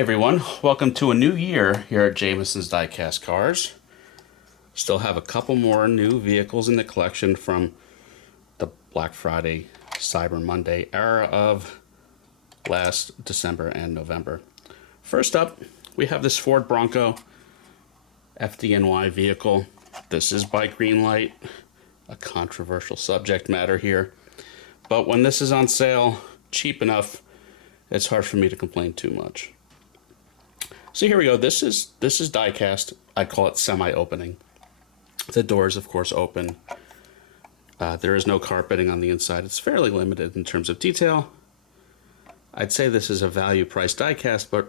Everyone, welcome to a new year here at Jameson's Diecast Cars. Still have a couple more new vehicles in the collection from the Black Friday, Cyber Monday era of last December and November. First up, we have this Ford Bronco FDNY vehicle. This is by Greenlight, a controversial subject matter here. But when this is on sale, cheap enough, it's hard for me to complain too much. So here we go. This is diecast. I call it semi-opening. The doors, of course, open. There is no carpeting on the inside. It's fairly limited in terms of detail. I'd say this is a value price diecast, but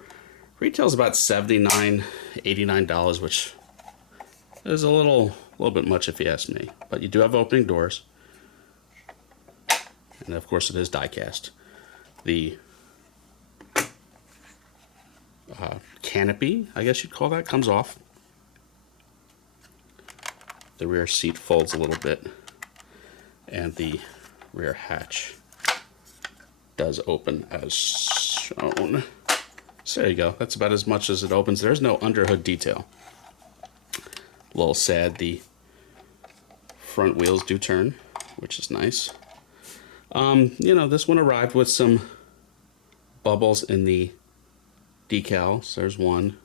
retails about $79, $89, which is a little bit much if you ask me. But you do have opening doors, and of course, it is diecast. The canopy, I guess you'd call that, comes off. The rear seat folds a little bit, and the rear hatch does open as shown. So there you go. That's about as much as it opens. There's no underhood detail. A little sad, the front wheels do turn, which is nice. This one arrived with some bubbles in the decals. There's one.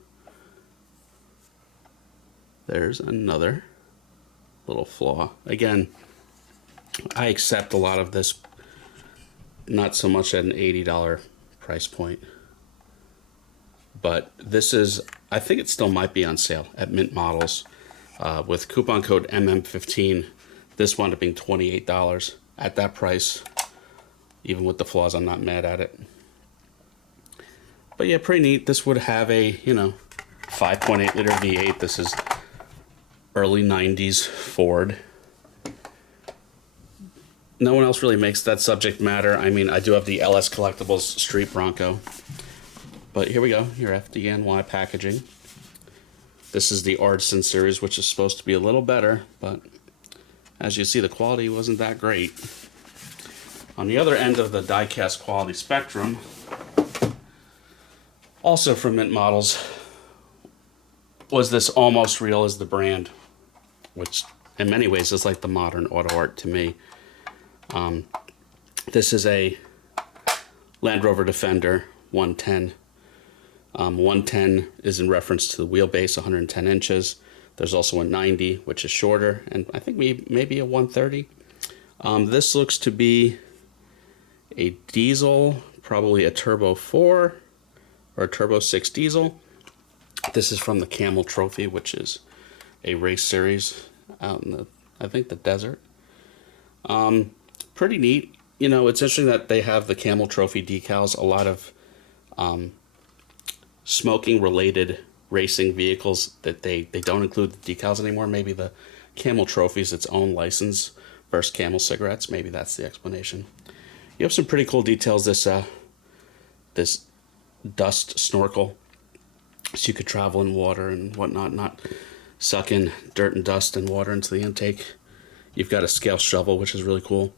There's another little flaw. Again, I accept a lot of this, not so much at an $80 price point. But this is, I think it still might be on sale at Mint Models. With coupon code MM15, this wound up being $28 at that price. Even with the flaws, I'm not mad at it. But yeah, pretty neat. This would have a, 5.8 liter V8. This is early 90s Ford. No one else really makes that subject matter. I mean, I do have the LS Collectibles Street Bronco. But here we go, your FDNY packaging. This is the Artisan series, which is supposed to be a little better, but as you see, the quality wasn't that great. On the other end of the diecast quality spectrum, also from Mint Models, was this Almost Real as the brand, which in many ways is like the modern auto art to me. This is a Land Rover Defender 110. 110 is in reference to the wheelbase, 110 inches. There's also a 90, which is shorter, and I think maybe a 130. This looks to be a diesel, probably a Turbo 4 or a Turbo 6 diesel. This is from the Camel Trophy, which is a race series out in I think the desert. Pretty neat. It's interesting that they have the Camel Trophy decals. A lot of smoking related racing vehicles that they don't include the decals anymore. Maybe the Camel Trophy is its own license versus Camel cigarettes. Maybe that's the explanation. You have some pretty cool details. This dust snorkel, so you could travel in water and whatnot, not suck in dirt and dust and water into the intake. You've got a scale shovel, which is really cool.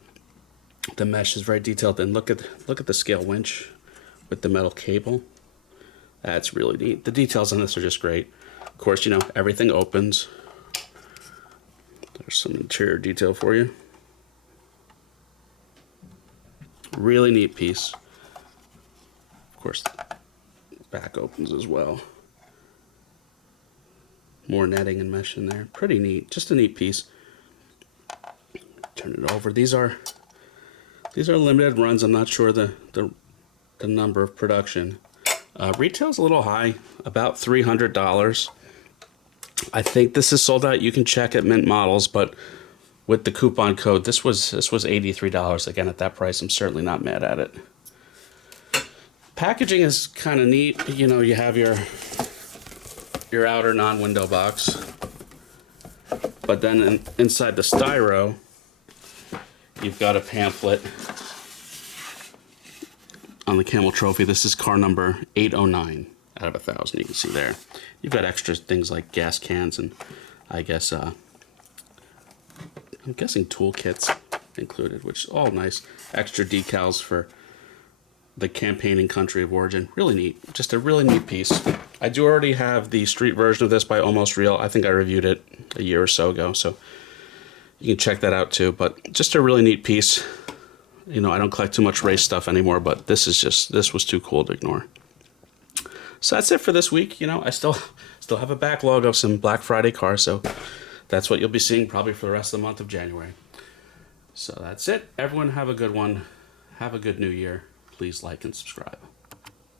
The mesh is very detailed, and look at the scale winch with the metal cable. That's really neat. The details on this are just great. Of course, everything opens. There's some interior detail for you. Really neat piece. Of course, the back opens as well. More netting and mesh in there. Pretty neat. Just a neat piece. Turn it over. These are limited runs. I'm not sure the number of production. Retail's a little high, about $300. I think this is sold out. You can check at Mint Models, but with the coupon code, this was $83. Again, at that price, I'm certainly not mad at it. Packaging is kind of neat. You have your outer non-window box, but then inside the styro, you've got a pamphlet on the Camel Trophy. This is car number 809 out of 1,000. You can see there. You've got extra things like gas cans and I guess I'm guessing tool kits included, which is all nice. Extra decals for the campaigning country of origin. Really neat. Just a really neat piece. I do already have the street version of this by Almost Real. I think I reviewed it a year or so ago, so you can check that out too. But just a really neat piece. You know, I don't collect too much race stuff anymore, but this was too cool to ignore. So that's it for this week. You know, I still have a backlog of some Black Friday cars, so that's what you'll be seeing probably for the rest of the month of January. So that's it. Everyone have a good one. Have a good new year. Please like and subscribe.